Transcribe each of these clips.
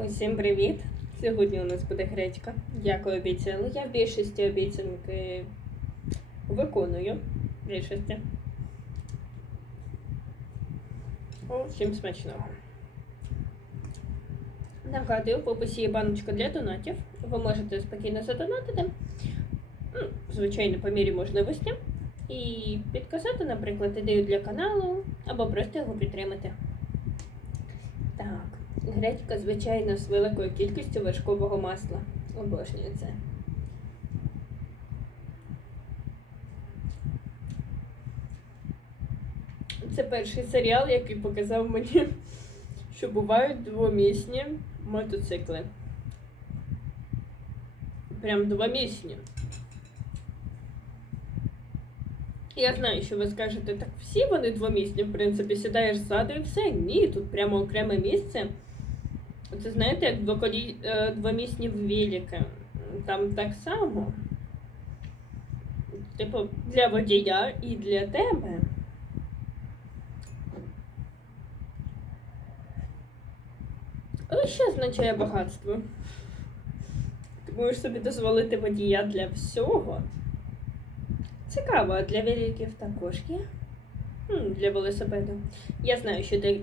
Усім привіт! Сьогодні у нас буде гречка. Як і обіцяли. Я в більшості обіцянки виконую. В більшості. Всім смачного. Нагадую, в описі є баночка для донатів. Ви можете спокійно задонатити. Ну, звичайно, по мірі можливості. І підказати, наприклад, ідею для каналу, або просто його підтримати. Так, гречка, звичайно, з великою кількістю вершкового масла. Обожнюю це. Це перший серіал, який показав мені, що бувають двомісні мотоцикли. Прям двомісні. Я знаю, що ви скажете, так всі вони двомісні, в принципі, сідаєш ззаду і все. Ні, тут прямо окреме місце. Це знаєте, як двоколі... е, двомісні велики. Там так само. Типу, для водія і для тебе. Але що означає багатство? Ти можеш собі дозволити водія для всього. Цікаво, а для великів також є? Хм, для велосипеду. Я знаю, що м,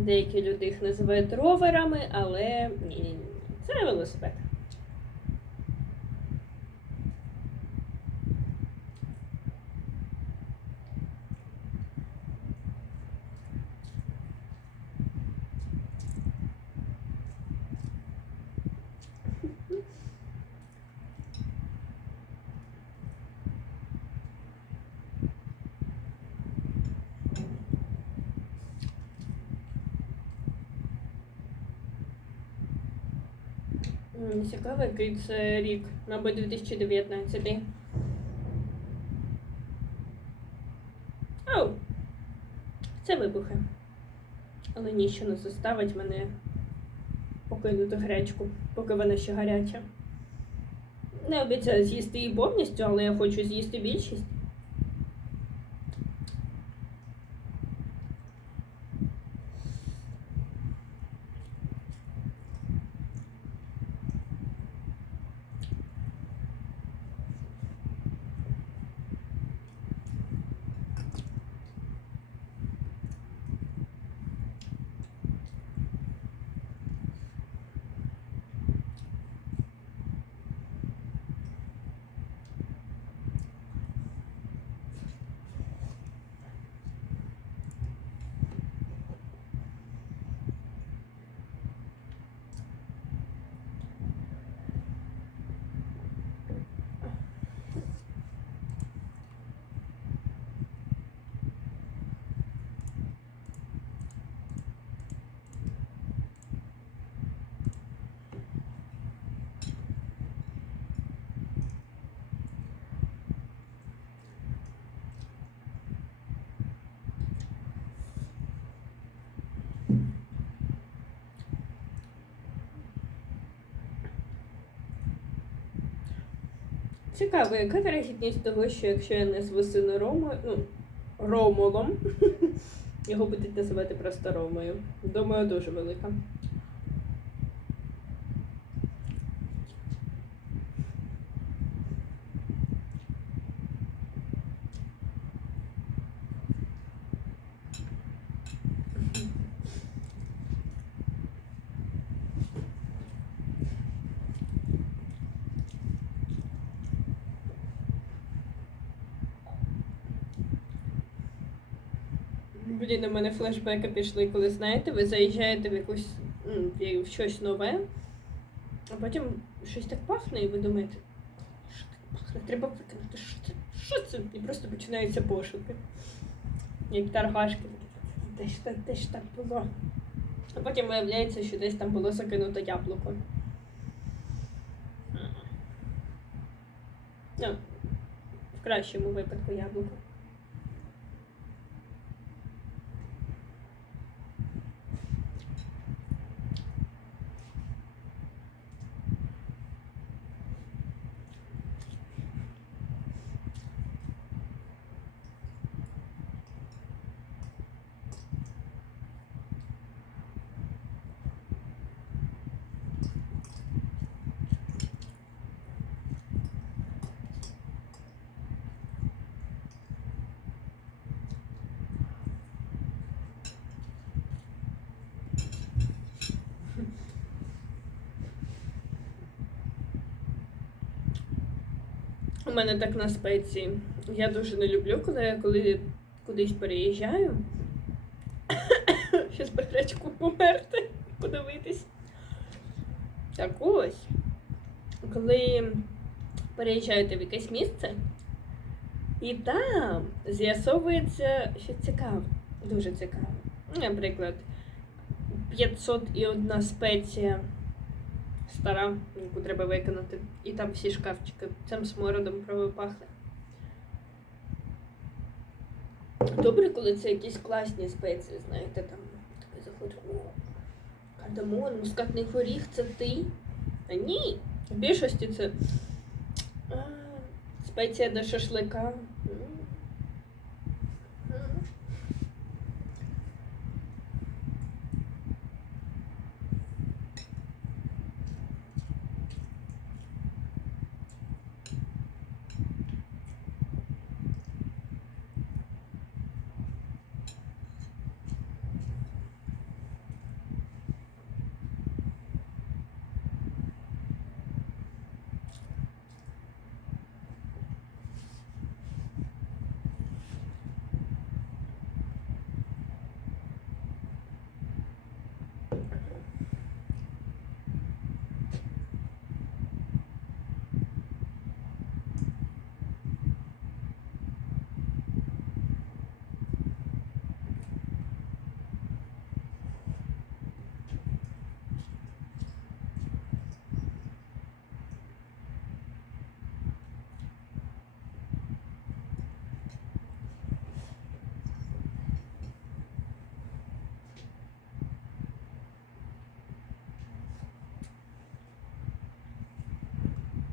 деякі люди їх називають роверами, але ні, ні, ні. Велосипед. Цікаво, який це рік, мабуть, 2019. Оу! Це вибухи. Але ніщо не заставить мене покинути гречку, поки вона ще гаряча. Не обіцяю з'їсти її повністю, але я хочу з'їсти більшість. Цікаво, яка вирогідність того, що якщо я назву сина Рома, ну, Ромолом, його будуть називати просто Ромою. Думаю, дуже велика. Блін, у мене флешбеки пішли, коли знаєте, ви заїжджаєте в якусь в щось нове, а потім щось так пахне, і ви думаєте, що так пахне, треба викинути, що це? Що це? І просто починаються пошуки. Як таргашки. Де ж так, де ж так було? А потім виявляється, що десь там було закинуто яблуко. Ну, в кращому випадку яблуко. У мене так на спеції. Я дуже не люблю, коли я коли кудись переїжджаю. Щас би померти, подивитись. Так ось. Коли переїжджаєте в якесь місце, і там з'ясовується щось цікаве, дуже цікаве. Наприклад, 501 спеція стара, яку треба виконати, і там всі шкафчики цим смородом пахне. Добре, коли це якісь класні спеції, знаєте, там такий заходить, о, кардамон, мускатний горіх, це ти. А ні, в більшості це а, спеція до шашлика.